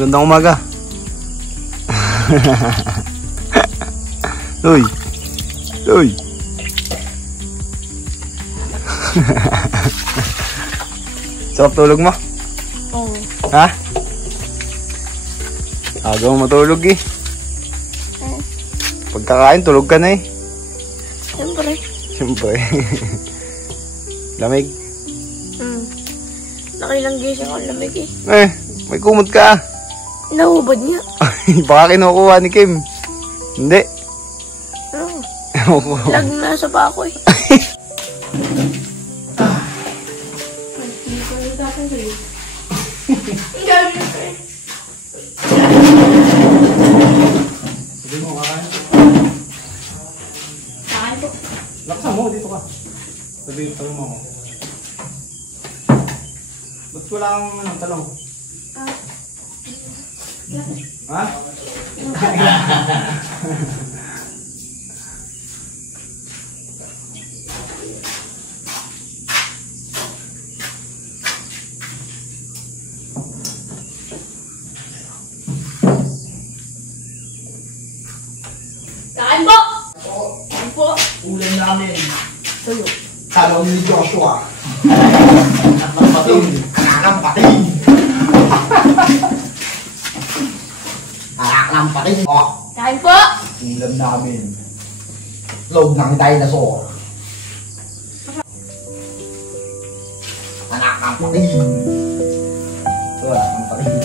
Magandang umaga. Uy. Uy. Sarap tulog mo? Oo. Ha? Agaw mo matulog eh. Pagkakain, tulog ka na eh. Siyempre. Siyempre. Lamig. Nakilang gising ako, lamig eh. May kumot ka. Nahubad niya. Baka kinukuha ni Kim. Hindi. Oo. Lag na sa pa ako eh. Sabi mo, kakain. Kakain po. Laksan mo, dito ka. Sabi mo mo. Ba't wala kang talong? Ha? Kain po! Kain po! Ulam namin. Tuyo. Talong ni Joshua. At magpating. Anak ng pating. Anak ng pating. Oh, Kain po! ulam namin. Log ng dinosaur. Anak ng pating. Wala ng pating.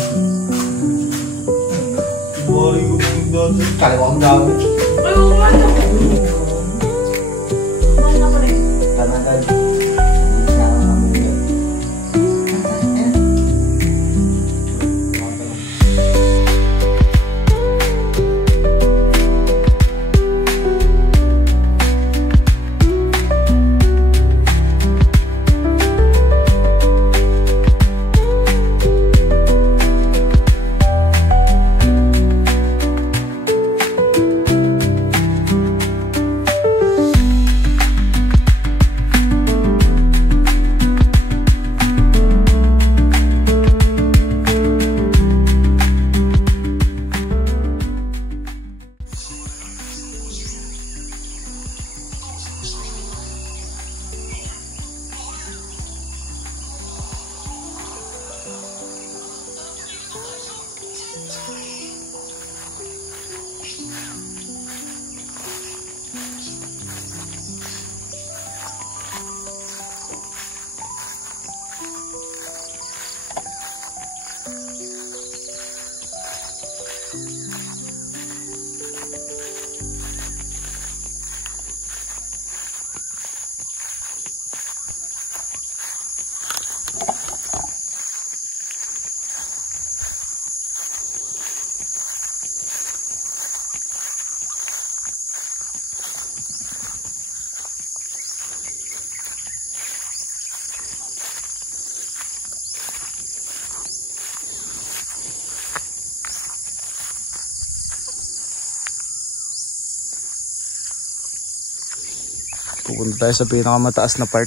Kaliwang dami. Ay, uman ako. Uman ako rin. Tanagad. Pupunta tayo sa pinakamataas na part.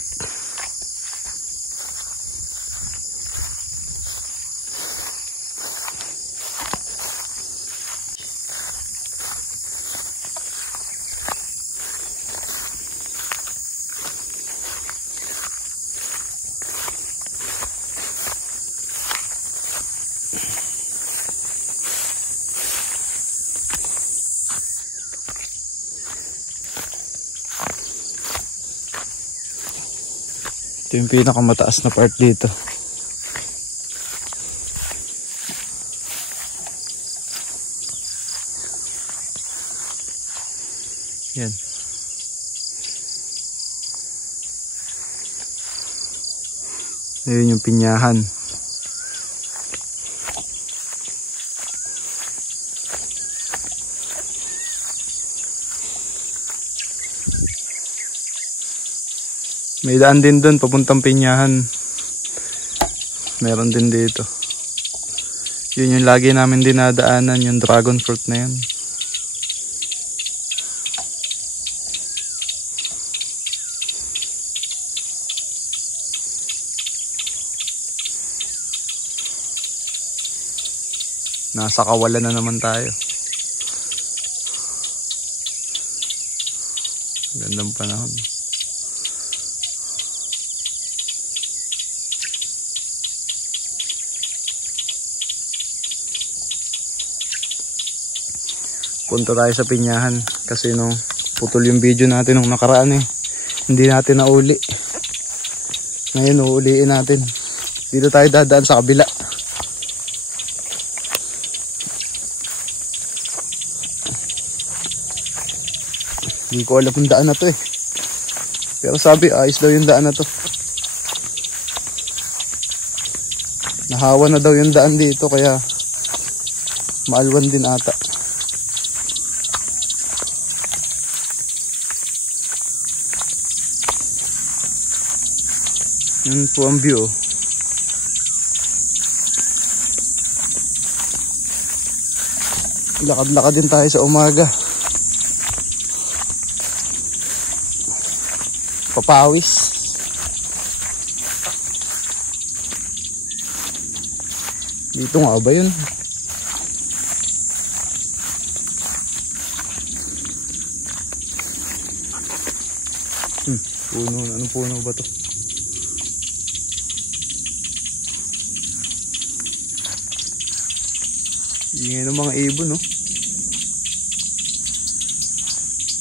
Ito yung pinakamataas na part dito. Yan. Ayun yung pinyahan. May daan din doon papuntang pinyahan. Meron din dito. Yun yung lagi namin dinadaanan, yung dragon fruit na yan. Nasa kawalan na naman tayo. Gandang panahon. Punta tayo sa pinyahan kasi nung putol yung video natin nung nakaraan hindi natin nauli. Ngayon uuliin natin. Dito tayo dadaan sa kabila. Hindi ko alam kung daan na to pero sabi ayos daw yung daan na to. Nahawa na daw yung daan dito kaya maalwan din ata. Yun po ang view. Lakad-lakad din tayo sa umaga. Papawis. Dito nga ba yun? Puno. Anong puno ba to? Ingay ng mga ibon, no?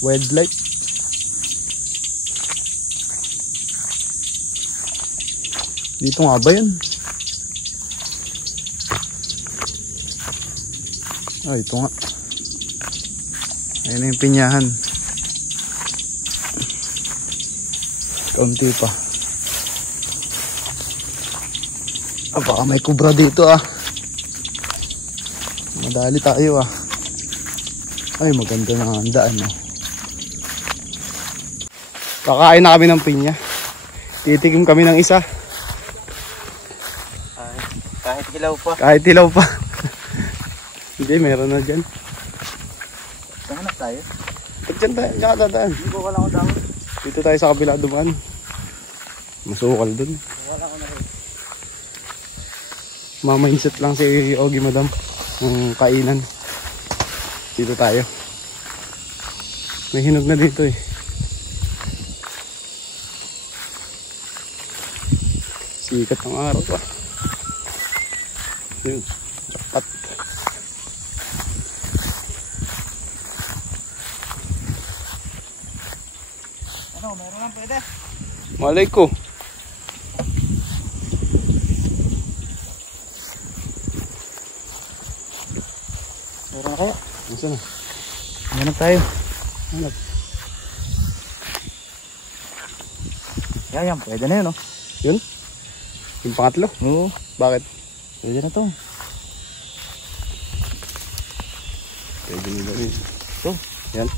Wildlife. Dito nga ba yun? Ah, ito nga. Ayun na yung pinyahan. Kaunti pa. Ah, baka may kubra dito Madali tayo Ay, maganda na ang daan Kakain na kami ng pinya. Titikim kami ng isa. Kahit hilaw pa. Kahit hilaw pa. Hindi, meron na dyan. Hanap tayo. Dyan tayo, dyan ka dadaan. Hindi ko wala ko daw. Dito tayo sa kabila dumaan. Masukal dun. Wala ko na rin. Ma-mindset lang si Ogie madam. Yung kainan. Dito tayo. May hinog na dito Sikat ng araw Yun. Dapat. Ano, meron lang pwede? Malay ko. Meron na kaya? Nasaan na? Hanap tayo. Hanap. Yan, pwede na yun Yun? Yung pangatlo? Oo. Bakit? Pwede na to. Pwede nila rin. Ito. Yan.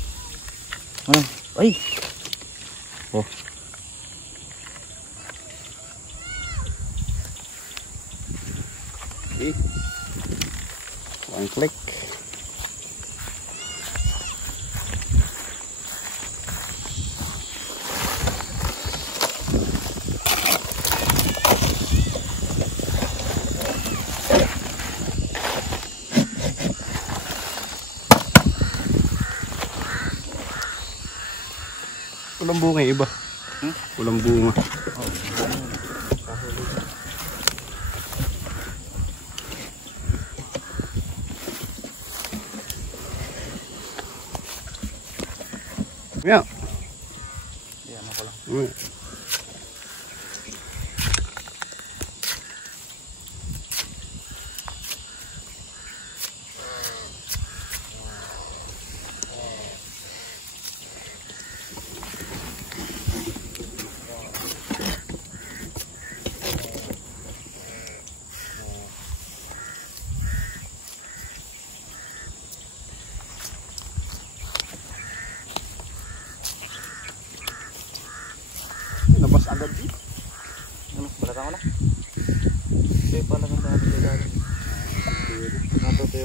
Ano? Ay! Oh. Okay. One click. Walang bunga iba. Walang bunga. Yeah. Yan ako lang.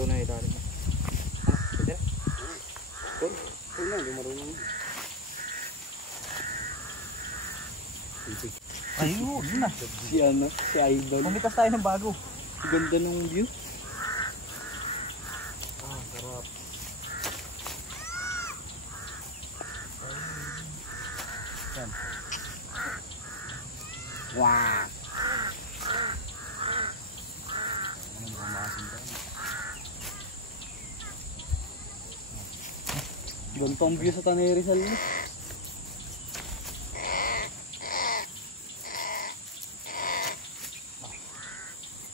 na ilalim mo. Pwede na. Pwede na, marunong. Ayun na. Si ano, si Idol. Pumitas tayo ng bago. Ganda ng view. Ah, sarap. Yan. Wow. Gantong view sa Tanay Rizal.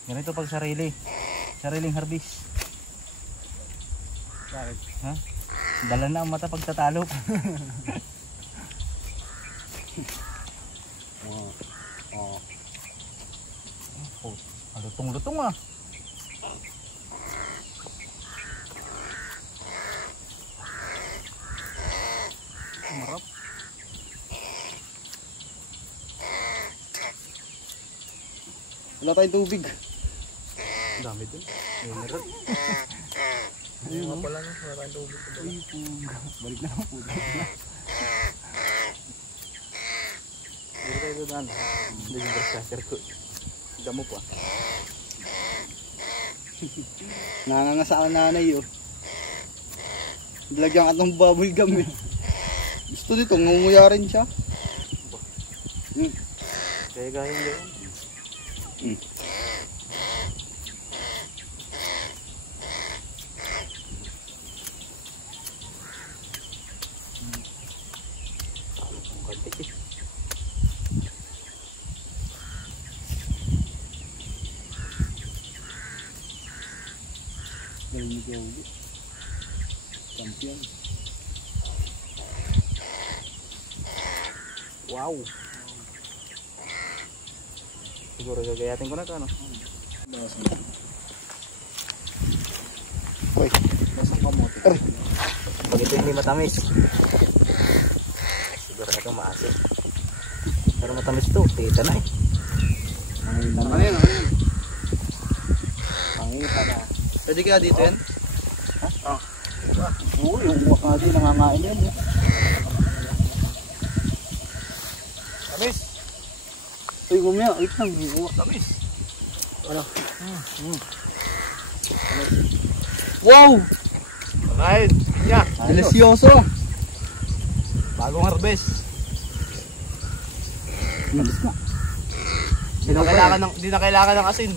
Ganito pag sariling harvest. Bakit? Ha? Dala na ang mata pagtatalo. Lutong-lutong ah. Marap. Wala tayong tubig. Dami din. Mineral. Ayun nga pala no, wala tayong tubig. Ay, balik na ako. Hindi tayo doon. Hindi yung brush ko. Damo pa. Nangangasa ang nanay yun. Dilagyan ka ng bubble gum eh. Gusto dito, ngunguya rin siya. Kaya gaya yun. Champion. Wow. Siguro gagayatin ko na ito ano. Uy, basang kamote. Pag ito hindi matamis, siguro ito maasin. Pero matamis ito, tita na eh. Ano yan? Pangita na. Pwede kaya dito yan? Ha? Oo, yung wakadi nangangain yan. Tamis! Uy, gumaya. Wait lang. Tamis! Ano? Wow! Pakain! Yeah! Delicioso! Bagong harvest! Hindi na kailangan ng asin.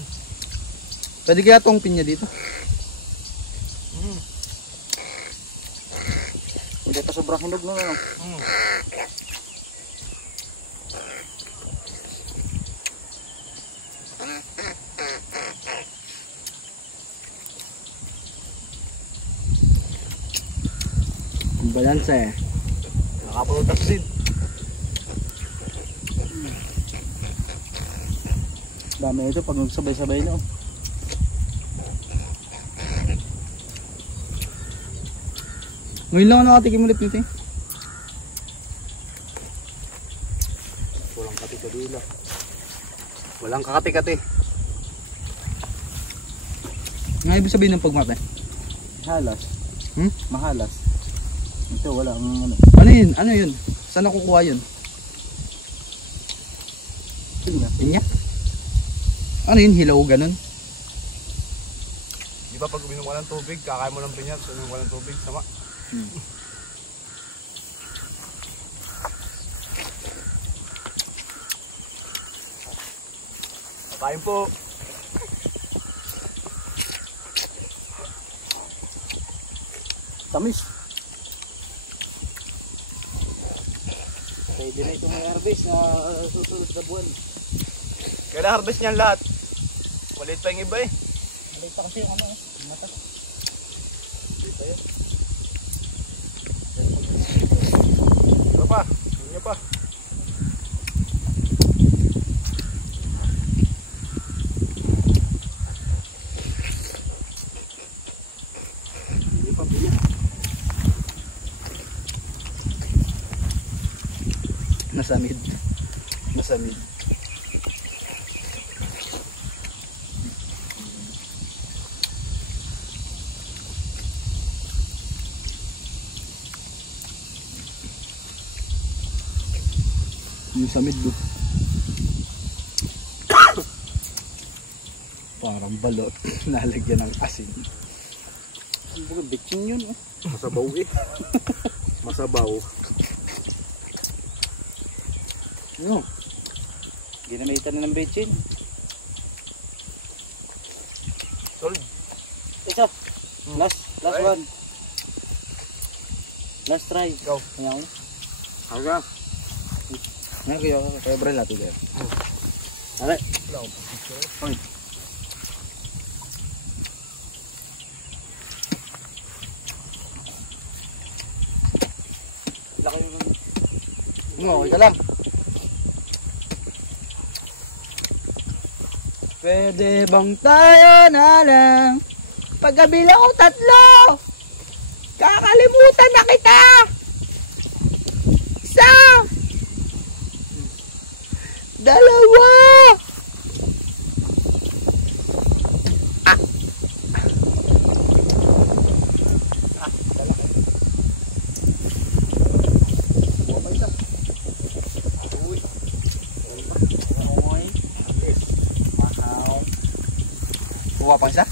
Pwede kaya itong pinya dito? Hindi pa sobrang hinog na ano? Balansa eh. Nakapulutas din. Dami ito pag nagsabay-sabay na oh. Ngayon lang ako nakatikim ulit nito eh. Walang kati-kadila. Walang kakati-kati. Nga ibig sabihin ng pagmate? Mahalas. Mahalas. Ito wala ang ano. Ano yun? Ano yun? Saan nakukuha yun? Pinya? Ano yun? Hilaw ganun? Di ba pag uminom ka ng tubig, kakain mo ng pinya, uminom ka ng tubig, sama? Kain po. Tamis. Pwede na ito may harvest na susunod na buwan. Kailan harvest niyan lahat? Malit pa yung iba eh. Malit pa kasi yung ano eh. Mata. Malit pa yun. Ano pa? Hindi pa. Hindi pa pila. Nasamid. Nasamid. Yung sa mid, parang balot. Nalagyan ng asin. Bitchin yun. Masabaw eh. Masabaw. Ano? Ginamitan na ng bitchin. Solid. Isa. Last one. Last try. Go. Ano? Aga. Ngayon kayo bro natin dyan. Okay. Oy. Okay ka lang. Pwede bang tayo na lang pagkabilang ko 3? Kakalimutan na kita! 1 2 Kuha pa isa?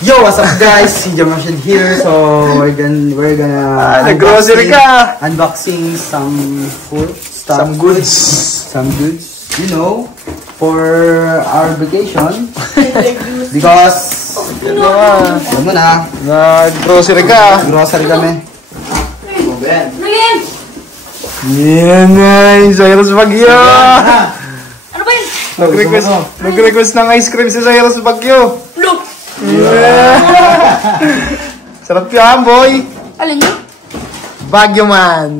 Yo, what's up guys? Si Jamashin here. So we're gonna nag-grocery ka! unboxing some food stuff. Some goods. Some goods. You know, for our vacation. Because alam mo na, Nag-grocery ka! grocery kami. Nagin! Yan ay! Cyrus Bagyo! Ano ba yun? Nag-request ng ice cream si Cyrus Bagyo! Look! Sarap yan, boy! Alin yun? Bagyo man!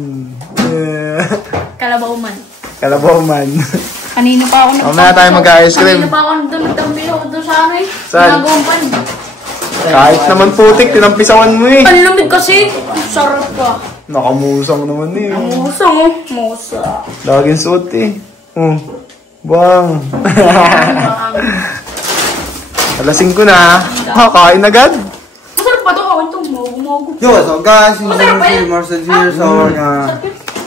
Kalabaw man. Kalabaw man. Kanina pa ako Mamaya tayo mag-ice cream. Kanina pa ako nagdambi ako doon sa ano eh. Saan? Ginagawang pan. Kahit naman putik, tinampisawan mo eh. Ang lamig kasi. Sarap ka. Nakamusang naman eh. Musa mo. Musa. Laging suot eh. Bang! Alas 5 na. Kain agad. Masarap pa ito. Kawin ito. Mogo-mogo. Yo, what's up guys? Si Masarap ba yun? Marcel here. So we're gonna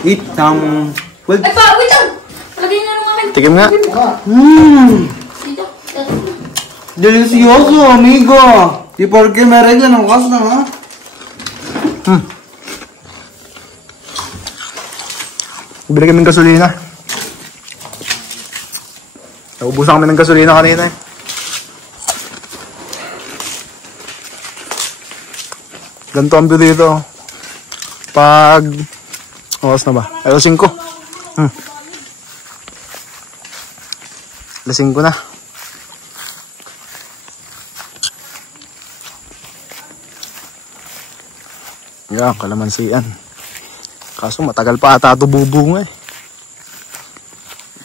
eat some food. Ay pa, wait lang. Lagay na naman akin. Tikim nga. Dito. Delicioso, amigo. Di porque me arreglan ang kasta, ha? Bili kami ng gasolina. Naubusan kami ng gasolina kanina eh. Ganito ang view dito. Pag... oras na ba? Alas 5. Alas 5 na. Yan, kalamansian. Kaso matagal pa ata ito bubunga eh.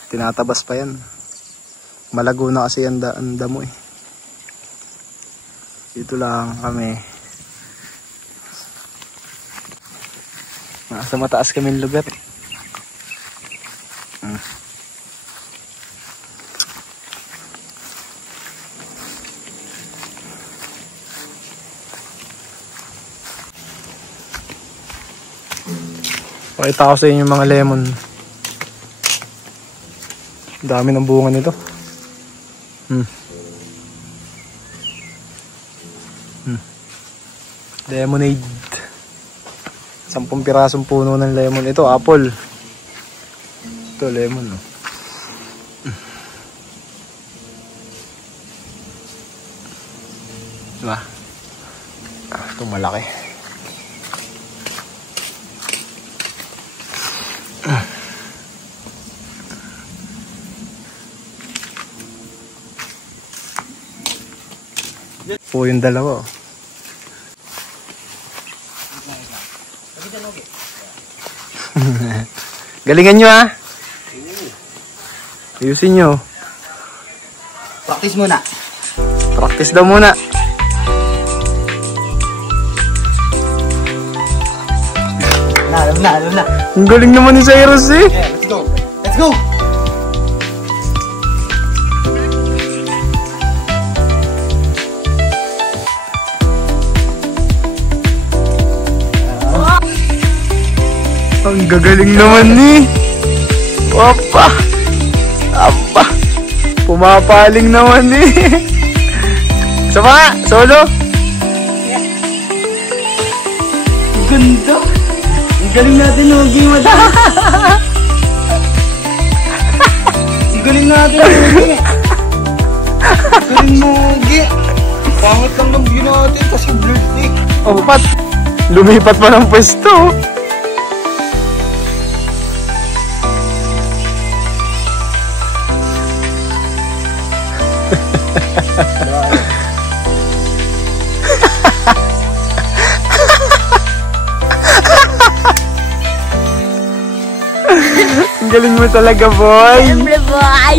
Tinatabas pa yan. Malago na kasi ang damo eh. Dito lang kami. Nasa mataas kaming lugar. Pakita ko sa inyo yung mga lemon. Dami ng bunga nito. Lemonade. 10 pirasong puno ng lemon. Ito, apple. Ito, lemon. No? Diba? Ito, malaki. Po yung dalawa. Galingan nyo ha. Ayusin nyo. Practice muna. Practice daw muna. Alam na. Ang galing naman ni Cyrus eh. Yeah, let's go. Let's go. Ang Ang gagaling naman ni. Opa. Aba. Pumapaling naman ni. Isa pa nga, solo. Ganda. Ang galing natin, Ogi. Ang galing natin, Ogi. Ang galing mo, Ogi. Pangit lang ng view natin kasi blurred eh. Oh, pat. Lumipat pa ng pwesto. Ang galing mo talaga, boy. Siyempre, boy.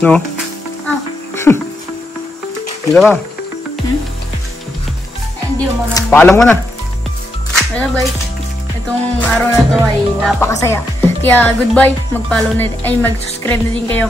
No? Ah. Kita ba? Hindi mo naman. Paalam ko na. Ano guys, itong araw na to ay napakasaya. Kaya goodbye, mag-follow na, ay mag-subscribe na din kayo.